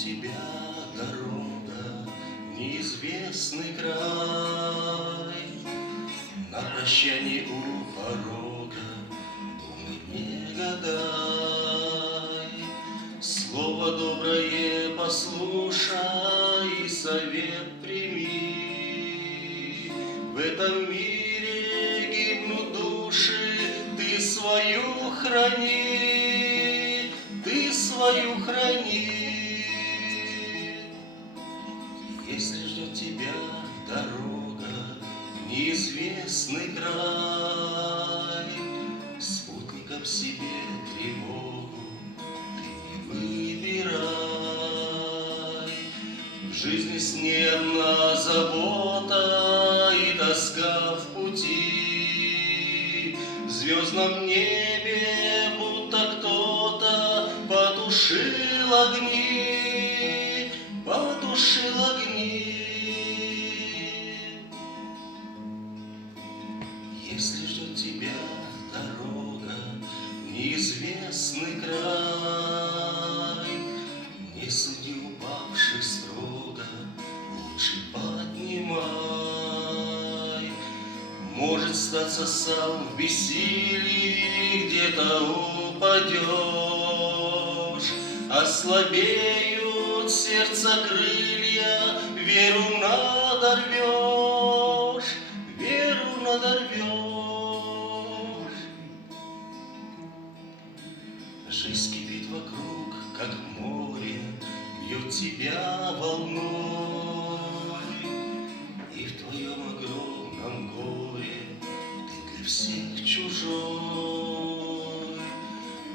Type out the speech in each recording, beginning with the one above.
тебя дорога, неизвестный край. На прощанье у порога мне гадай. Слово доброе послушай и совет прими. В этом мире гибнут души, ты свою храни, ты свою храни. Если ждет тебя дорога, неизвестный край, спутником себе тревогу ты не выбирай. В жизни с ней одна забота и тоска в пути. В звездном небе будто кто-то потушил огни, потушил огни. Если ждет тебя дорога, неизвестный край, не суди упавших строго, лучше поднимай. Может статься сам в бессилии где-то упадешь, ослабеют сердца крылья, веру надорвешь, веру надорвешь. Жизнь кипит вокруг, как море, бьет тебя волной, и в твоем огромном горе ты для всех чужой.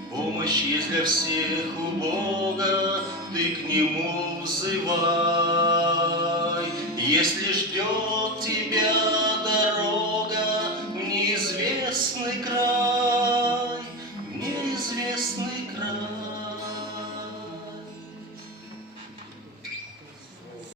Помощь есть для всех у Бога, ты к Нему взывай. Если ждет тебя дорога в неизвестный край, в неизвестный край.